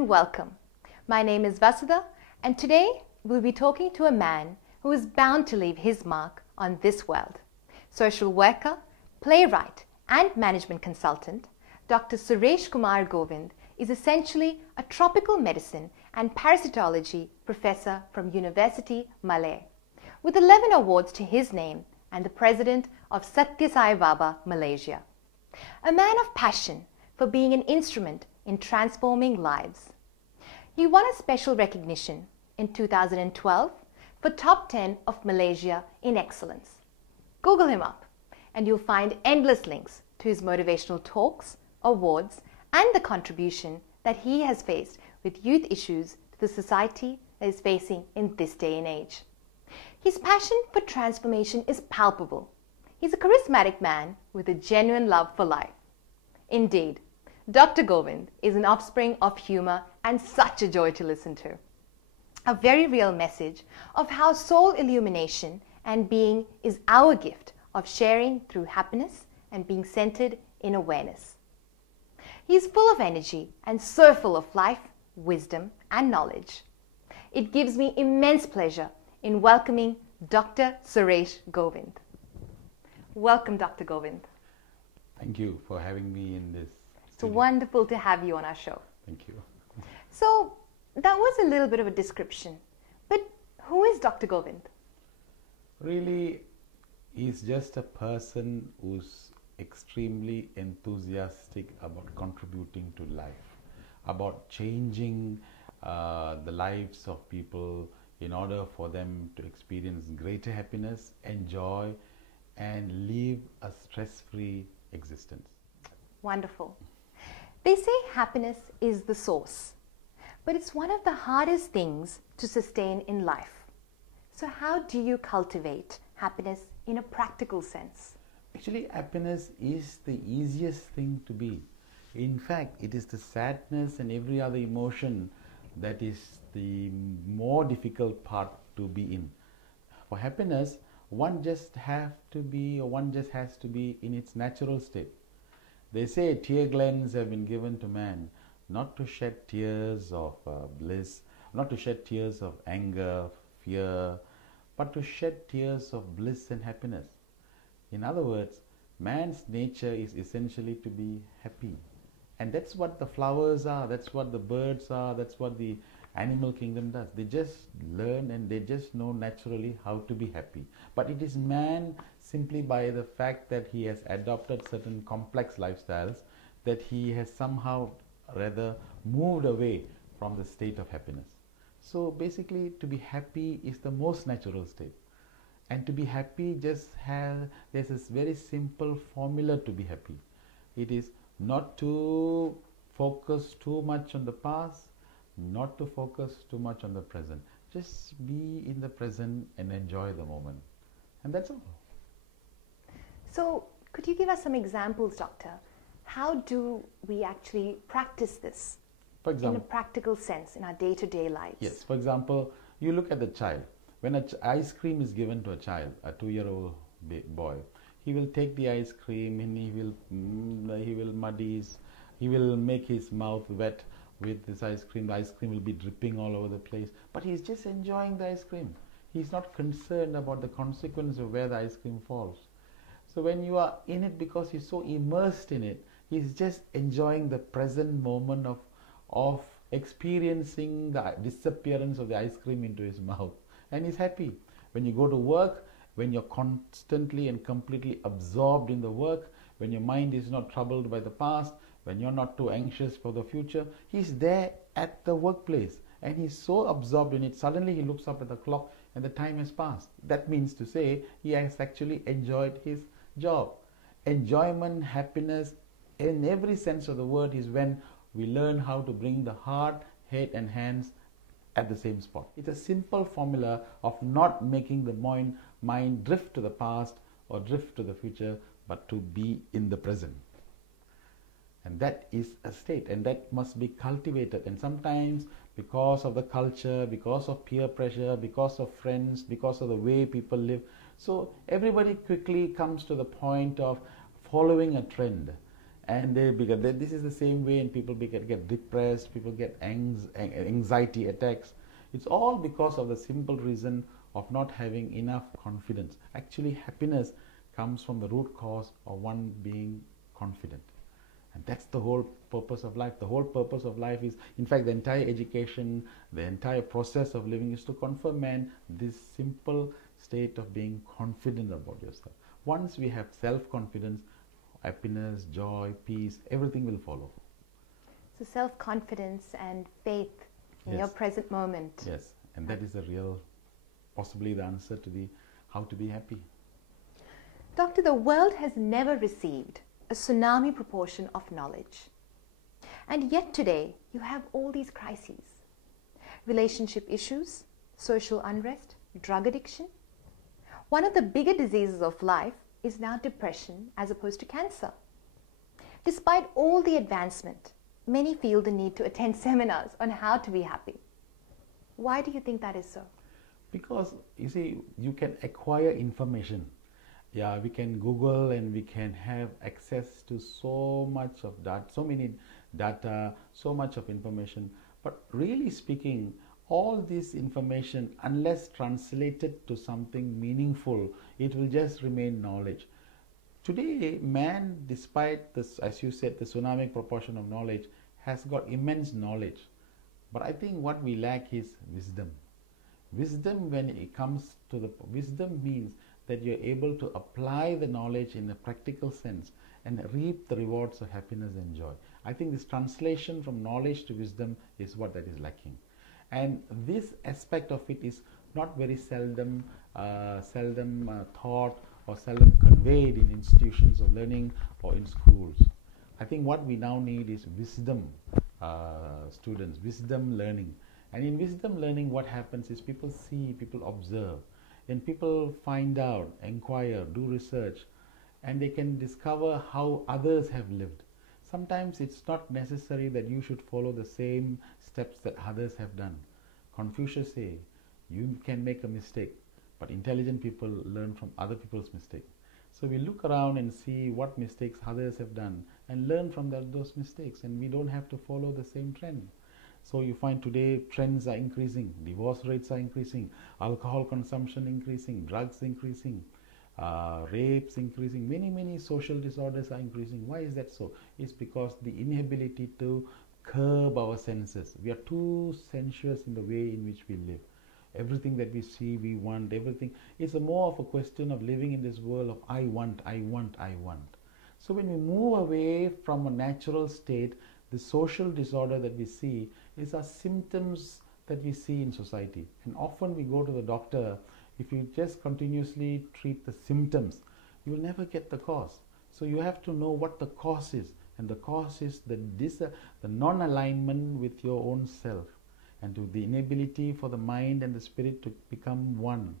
and welcome. My name is Vasudha, and today we'll be talking to a man who is bound to leave his mark on this world. Social worker, playwright, and management consultant, Dr. Suresh Govind is essentially a tropical medicine and parasitology professor from University Malay, with 11 awards to his name and the president of Satya Sai Baba, Malaysia. A man of passion for being an instrument in transforming lives. He won a special recognition in 2012 for Top 10 of Malaysia in Excellence. Google him up and you'll find endless links to his motivational talks, awards, and the contribution that he has faced with youth issues to the society that is facing in this day and age. His passion for transformation is palpable. He's a charismatic man with a genuine love for life. Indeed, Dr. Govind is an offspring of humor and such a joy to listen to. A very real message of how soul illumination and being is our gift of sharing through happiness and being centered in awareness. He is full of energy and so full of life, wisdom, and knowledge. It gives me immense pleasure in welcoming Dr. Suresh Govind. Welcome, Dr. Govind. Thank you for having me in this. It's wonderful to have you on our show. Thank you. So, that was a little bit of a description, but who is Dr. Govind? Really, he's just a person who's extremely enthusiastic about contributing to life, about changing the lives of people in order for them to experience greater happiness, enjoy, and live a stress-free existence. Wonderful. They say happiness is the source, but it's one of the hardest things to sustain in life. So how do you cultivate happiness in a practical sense? Actually, happiness is the easiest thing to be. In fact, it is the sadness and every other emotion that is the more difficult part to be in. For happiness, one just has to be in its natural state. They say tear glands have been given to man not to shed tears of bliss, not to shed tears of anger, fear, but to shed tears of bliss and happiness. In other words, man's nature is essentially to be happy. And that's what the flowers are, that's what the birds are, that's what the animal kingdom does. They just learn and they just know naturally how to be happy. But it is man, simply by the fact that he has adopted certain complex lifestyles, that he has somehow rather moved away from the state of happiness. So basically, to be happy is the most natural state. And to be happy there's this very simple formula to be happy. It is not to focus too much on the past, not to focus too much on the present. Just be in the present and enjoy the moment. And that's all. So, could you give us some examples, Doctor? How do we actually practice this in a practical sense in our day-to-day lives? Yes, for example, you look at the child. When ice cream is given to a child, a 2-year-old boy, he will take the ice cream and he will make his mouth wet with this ice cream. The ice cream will be dripping all over the place, but he's just enjoying the ice cream. He's not concerned about the consequence of where the ice cream falls. So when you are in it, because he's so immersed in it, he's just enjoying the present moment of experiencing the disappearance of the ice cream into his mouth, and he's happy. When you go to work, when you're constantly and completely absorbed in the work, when your mind is not troubled by the past, when you're not too anxious for the future, he's there at the workplace and he's so absorbed in it, suddenly he looks up at the clock and the time has passed. That means to say he has actually enjoyed his job. Enjoyment, happiness, in every sense of the word, is when we learn how to bring the heart, head and hands at the same spot. It's a simple formula of not making the mind drift to the past or drift to the future, but to be in the present. And that is a state, and that must be cultivated. And sometimes, because of the culture, because of peer pressure, because of friends, because of the way people live, so everybody quickly comes to the point of following a trend. And this is the same way, and people get depressed, people get anxiety attacks. It's all because of the simple reason of not having enough confidence. Actually, happiness comes from the root cause of one being confident. And that's the whole purpose of life. The whole purpose of life is, in fact, the entire education, the entire process of living is to confer man this simple state of being confident about yourself. Once we have self-confidence, happiness, joy, peace, everything will follow. So self-confidence and faith in your present moment. Yes, and that is the real, possibly the answer to how to be happy. Doctor, the world has never received a tsunami proportion of knowledge. And yet today, you have all these crises. Relationship issues, social unrest, drug addiction. One of the bigger diseases of life is now depression as opposed to cancer. Despite all the advancement, many feel the need to attend seminars on how to be happy. Why do you think that is so? Because, you see, you can acquire information. Yeah, we can Google and we can have access to so much of that, so many data, so much of information. But really speaking, all this information, unless translated to something meaningful, it will just remain knowledge. Today, man, despite this, as you said, the tsunami proportion of knowledge, has got immense knowledge. But I think what we lack is wisdom. Wisdom, when it comes to wisdom means that you're able to apply the knowledge in a practical sense and reap the rewards of happiness and joy. I think this translation from knowledge to wisdom is what that is lacking. And this aspect of it is not very seldom thought or seldom conveyed in institutions of learning or in schools. I think what we now need is wisdom students, wisdom learning. And in wisdom learning, what happens is people see, people observe, and people find out, inquire, do research, and they can discover how others have lived. Sometimes it's not necessary that you should follow the same steps that others have done. Confucius says, you can make a mistake, but intelligent people learn from other people's mistakes. So we look around and see what mistakes others have done and learn from those mistakes, and we don't have to follow the same trend. So you find today trends are increasing, divorce rates are increasing, alcohol consumption increasing, drugs increasing, rapes increasing, many social disorders are increasing. Why is that so? It's because the inability to curb our senses. We are too sensuous in the way in which we live. Everything that we see, we want, everything. It's more of a question of living in this world of I want, I want, I want. So when we move away from a natural state, the social disorder that we see is our symptoms that we see in society. And often we go to the doctor, if you just continuously treat the symptoms, you will never get the cause. So you have to know what the cause is. And the cause is the non-alignment with your own self, and to the inability for the mind and the spirit to become one.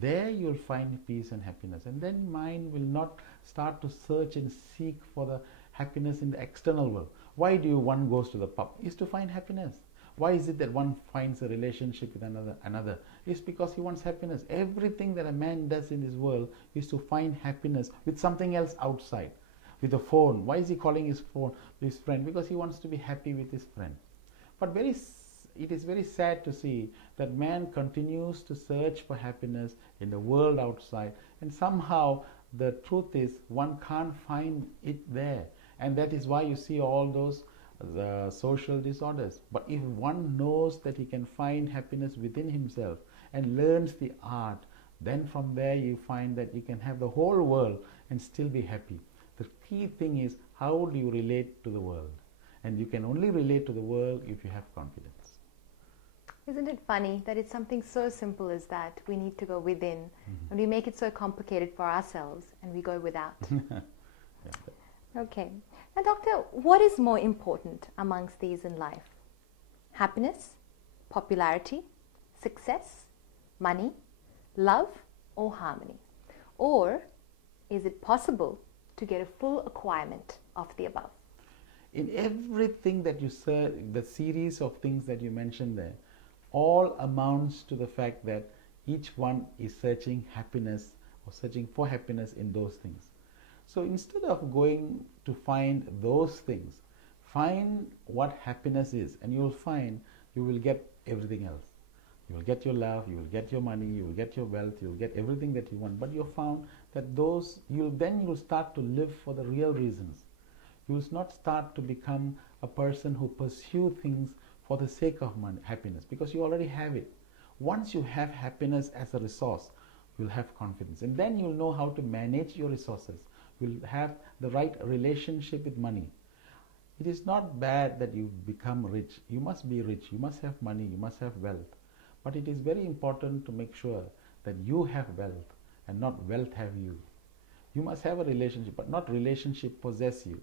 There you will find peace and happiness. And then mind will not start to search and seek for the happiness in the external world. Why do one goes to the pub? Is to find happiness. Why is it that one finds a relationship with another? It's because he wants happiness. Everything that a man does in this world is to find happiness with something else outside. With a phone. Why is he calling his friend? Because he wants to be happy with his friend. But it is very sad to see that man continues to search for happiness in the world outside, and somehow the truth is one can't find it there. And that is why you see all those social disorders. But if one knows that he can find happiness within himself and learns the art, then from there you find that you can have the whole world and still be happy. The key thing is, how do you relate to the world? And you can only relate to the world if you have confidence. Isn't it funny that it's something so simple as that we need to go within, and we make it so complicated for ourselves and we go without? Okay. Now, doctor, what is more important amongst these in life? Happiness, popularity, success, money, love, or harmony? Or is it possible to get a full acquirement of the above? In everything that you said, the series of things that you mentioned there, all amounts to the fact that each one is searching happiness or searching for happiness in those things. So instead of going to find those things, find what happiness is, and you will find you will get everything else. You will get your love, you will get your money, you will get your wealth, you will get everything that you want. But you found that those, you will start to live for the real reasons. You will not start to become a person who pursue things for the sake of money, happiness, because you already have it. Once you have happiness as a resource, you'll have confidence, and then you'll know how to manage your resources. You'll have the right relationship with money. It is not bad that you become rich. You must be rich. You must have money. You must have wealth. But it is very important to make sure that you have wealth and not wealth have you. You must have a relationship, but not relationship possess you.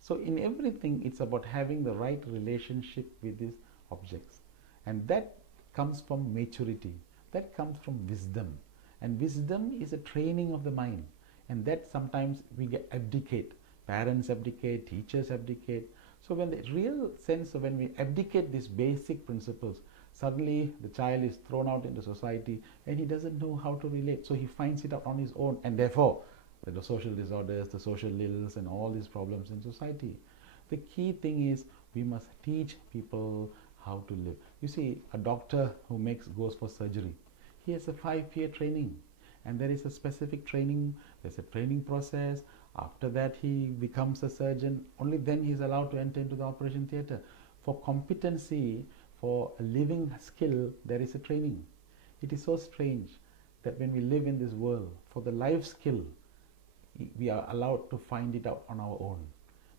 So in everything, it's about having the right relationship with these objects. And that comes from maturity. That comes from wisdom. And wisdom is a training of the mind. And that sometimes we abdicate. Parents abdicate, teachers abdicate. So when the real sense of when we abdicate these basic principles, suddenly the child is thrown out into society and he doesn't know how to relate. So he finds it out on his own, and therefore the social disorders, the social ills, and all these problems in society. The key thing is we must teach people how to live. You see, a doctor who goes for surgery, he has a 5-year training, and there is a specific training, there's a training process. After that he becomes a surgeon, only then he is allowed to enter into the operation theatre. For competency, for a living skill, there is a training. It is so strange that when we live in this world, for the life skill, we are allowed to find it out on our own.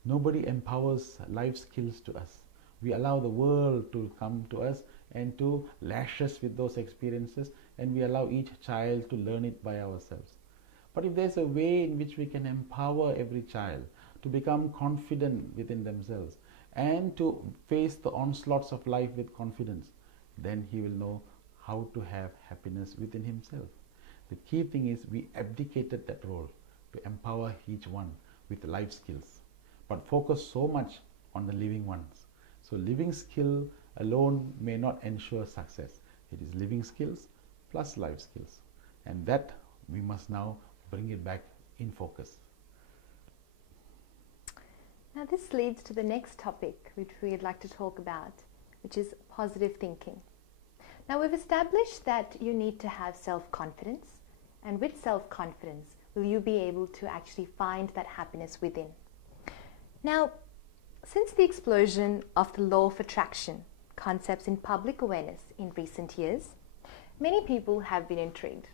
Nobody empowers life skills to us. We allow the world to come to us and to lash us with those experiences, and we allow each child to learn it by ourselves. But if there's a way in which we can empower every child to become confident within themselves and to face the onslaughts of life with confidence, then he will know how to have happiness within himself. The key thing is we abdicated that role to empower each one with life skills, but focus so much on the living ones. So living skill alone may not ensure success. It is living skills plus life skills, and that we must now bring it back in focus. Now this leads to the next topic which we'd like to talk about, which is positive thinking. Now we've established that you need to have self-confidence, and with self-confidence will you be able to actually find that happiness within. Now, since the explosion of the law of attraction concepts in public awareness in recent years, many people have been intrigued.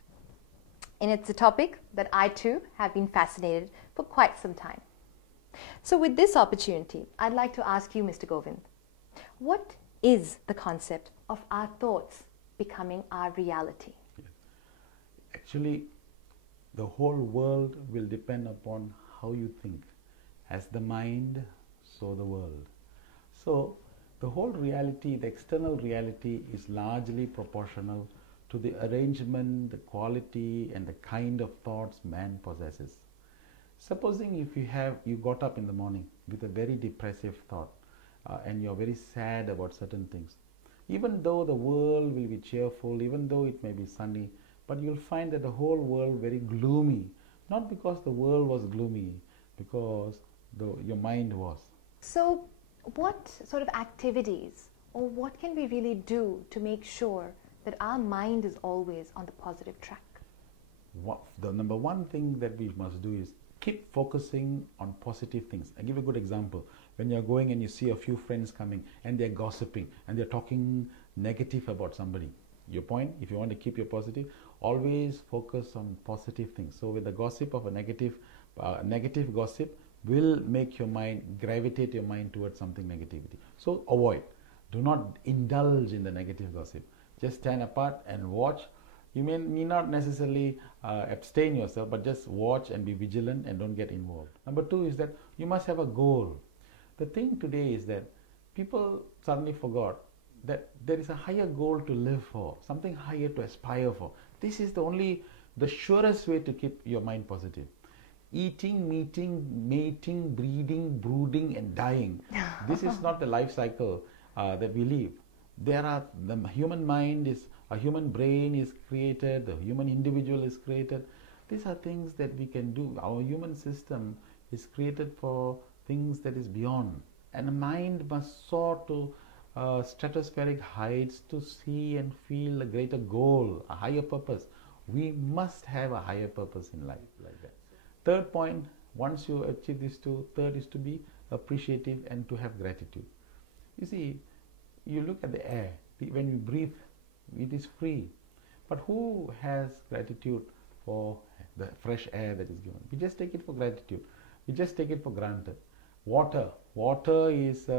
And it's a topic that I too have been fascinated for quite some time. So with this opportunity, I'd like to ask you, Mr. Govind, what is the concept of our thoughts becoming our reality? Actually, the whole world will depend upon how you think. As the mind, so the world. So the whole reality, the external reality, is largely proportional to the arrangement, the quality, and the kind of thoughts man possesses. Supposing if you got up in the morning with a very depressive thought and you're very sad about certain things, even though the world will be cheerful, even though it may be sunny, but you'll find that the whole world very gloomy, not because the world was gloomy, because your mind was. So what sort of activities or what can we really do to make sure that our mind is always on the positive track? The number one thing that we must do is keep focusing on positive things. I give a good example. When you're going and you see a few friends coming and they're gossiping and they're talking negative about somebody. Your point, if you want to keep your positive, always focus on positive things. So with the gossip of a negative gossip will make your mind, gravitate your mind towards something negativity. So avoid. Do not indulge in the negative gossip. Just stand apart and watch. You may not necessarily abstain yourself, but just watch and be vigilant and don't get involved. Number two is that you must have a goal. The thing today is that people suddenly forgot that there is a higher goal to live for, something higher to aspire for. This is the surest way to keep your mind positive. Eating, meeting, mating, breeding, brooding, and dying. This is not the life cycle that we live. The human mind is, a human brain is created, the human individual is created. These are things that we can do. Our human system is created for things that is beyond. And the mind must soar to stratospheric heights to see and feel a greater goal, a higher purpose. We must have a higher purpose in life like that. Third point, once you achieve these two, third is to be appreciative and to have gratitude. You see, you look at the air. When we breathe, it is free. But who has gratitude for the fresh air that is given? We just take it for gratitude. We just take it for granted. Water is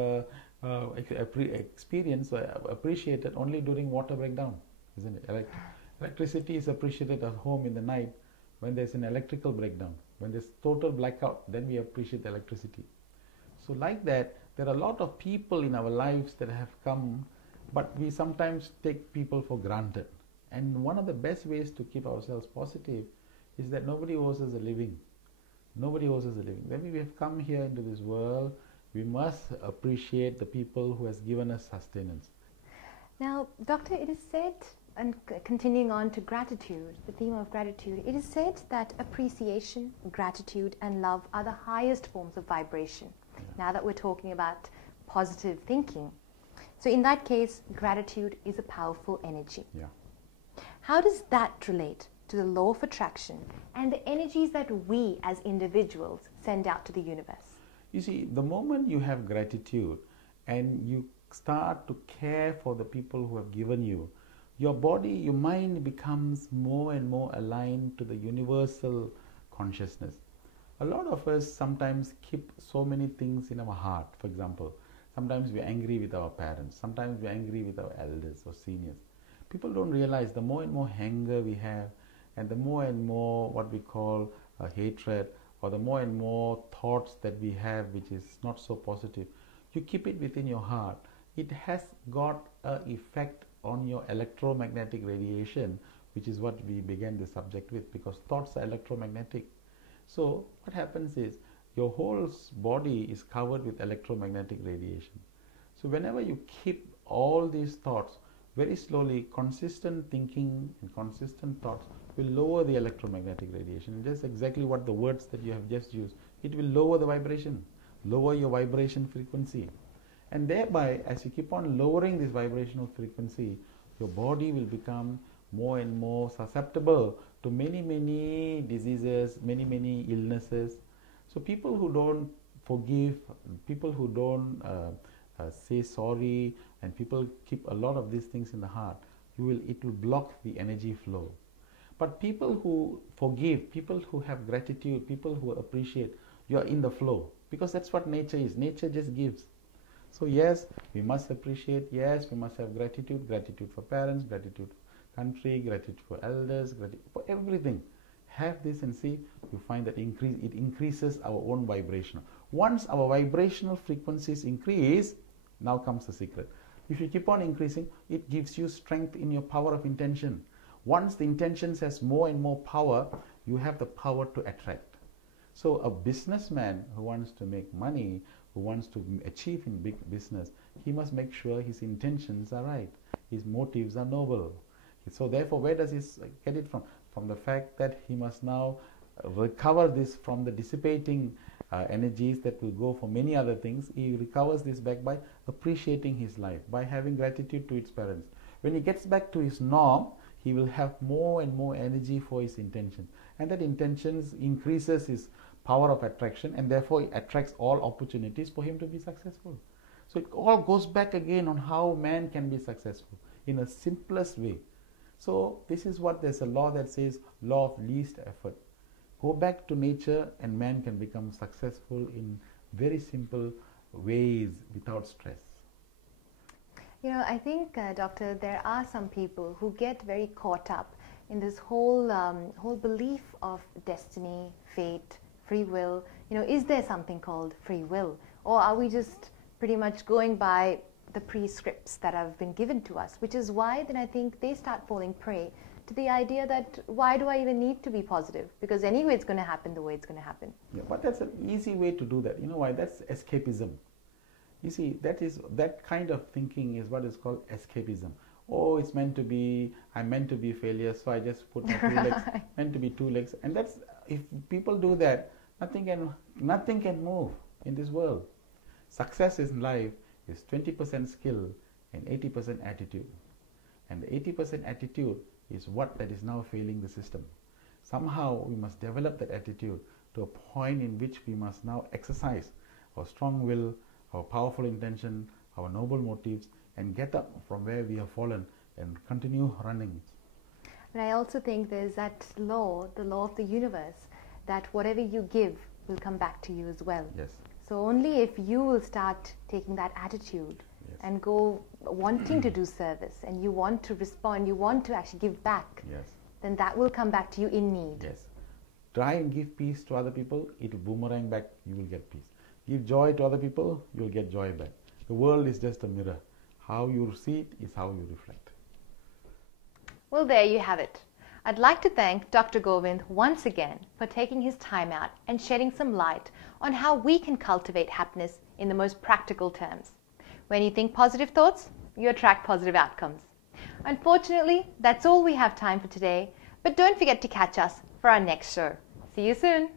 appreciated only during water breakdown, isn't it? Electricity is appreciated at home in the night when there's an electrical breakdown. When there's total blackout, then we appreciate electricity. So like that, there are a lot of people in our lives that have come, but we sometimes take people for granted. And one of the best ways to keep ourselves positive is that nobody owes us a living. Nobody owes us a living. When we have come here into this world, we must appreciate the people who has given us sustenance. Now, Doctor, it is said, and continuing on to gratitude, the theme of gratitude, it is said that appreciation, gratitude and love are the highest forms of vibration. Yeah. Now that we're talking about positive thinking. So in that case, gratitude is a powerful energy. Yeah. How does that relate to the law of attraction and the energies that we as individuals send out to the universe? You see, the moment you have gratitude and you start to care for the people who have given you, your body, your mind becomes more and more aligned to the universal consciousness. A lot of us sometimes keep so many things in our heart. For example, sometimes we're angry with our parents, sometimes we're angry with our elders or seniors. People don't realize the more and more anger we have, and the more and more what we call hatred, or the more and more thoughts that we have which is not so positive, you keep it within your heart. It has got an effect on your electromagnetic radiation, which is what we began the subject with, because thoughts are electromagnetic. So what happens is your whole body is covered with electromagnetic radiation. So whenever you keep all these thoughts, very slowly, consistent thinking and consistent thoughts will lower the electromagnetic radiation. Just exactly what the words that you have just used. It will lower the vibration, lower your vibration frequency. And thereby, as you keep on lowering this vibrational frequency, your body will become more and more susceptible to many diseases, many illnesses. So people who don't forgive, people who don't say sorry, and people keep a lot of these things in the heart, it will block the energy flow. But people who forgive, people who have gratitude, people who appreciate, you are in the flow, because that's what nature is. Nature just gives. So yes, we must appreciate, yes, we must have gratitude for parents, gratitude for country, gratitude for elders, gratitude for everything. Have this and see, you find that it increases our own vibration. Once our vibrational frequencies increase, now comes the secret. If you keep on increasing, it gives you strength in your power of intention. Once the intentions has more and more power, you have the power to attract. So a businessman who wants to make money, who wants to achieve in big business, he must make sure his intentions are right, his motives are noble. So therefore, where does he get it from? From the fact that he must now recover this from the dissipating energies that will go for many other things. He recovers this back by appreciating his life, by having gratitude to his parents. When he gets back to his norm, he will have more and more energy for his intention, and that intentions increases his power of attraction, and therefore it attracts all opportunities for him to be successful. So it all goes back again on how man can be successful in a simplest way. So this is what there's a law that says, law of least effort. Go back to nature and man can become successful in very simple ways without stress. You know, I think, Doctor, there are some people who get very caught up in this whole belief of destiny, fate, free will. You know, is there something called free will? Or are we just pretty much going by the prescripts that have been given to us? Which is why then I think they start falling prey to the idea that why do I even need to be positive? Because anyway it's going to happen the way it's going to happen. Yeah, but that's an easy way to do that. You know why? That's escapism. You see, that kind of thinking is what is called escapism. oh, it's meant to be, I'm meant to be a failure, so I just put my 2 legs, meant to be 2 legs. And that's, if people do that, nothing can move in this world. Success in life is 20% skill and 80% attitude. And the 80% attitude is what that is now failing the system. Somehow we must develop that attitude to a point in which we must now exercise our strong will, our powerful intention, our noble motives, and get up from where we have fallen and continue running. And I also think there's that law, the law of the universe, that whatever you give will come back to you as well. Yes. So only if you will start taking that attitude, yes, and go wanting to do service, and you want to respond, you want to actually give back, yes, then that will come back to you in need. Yes. Try and give peace to other people, it will boomerang back, you will get peace. Give joy to other people, you will get joy back. The world is just a mirror. How you see it is how you reflect. Well, there you have it. I'd like to thank Dr. Govind once again for taking his time out and shedding some light on how we can cultivate happiness in the most practical terms. When you think positive thoughts, you attract positive outcomes. Unfortunately, that's all we have time for today, but don't forget to catch us for our next show. See you soon.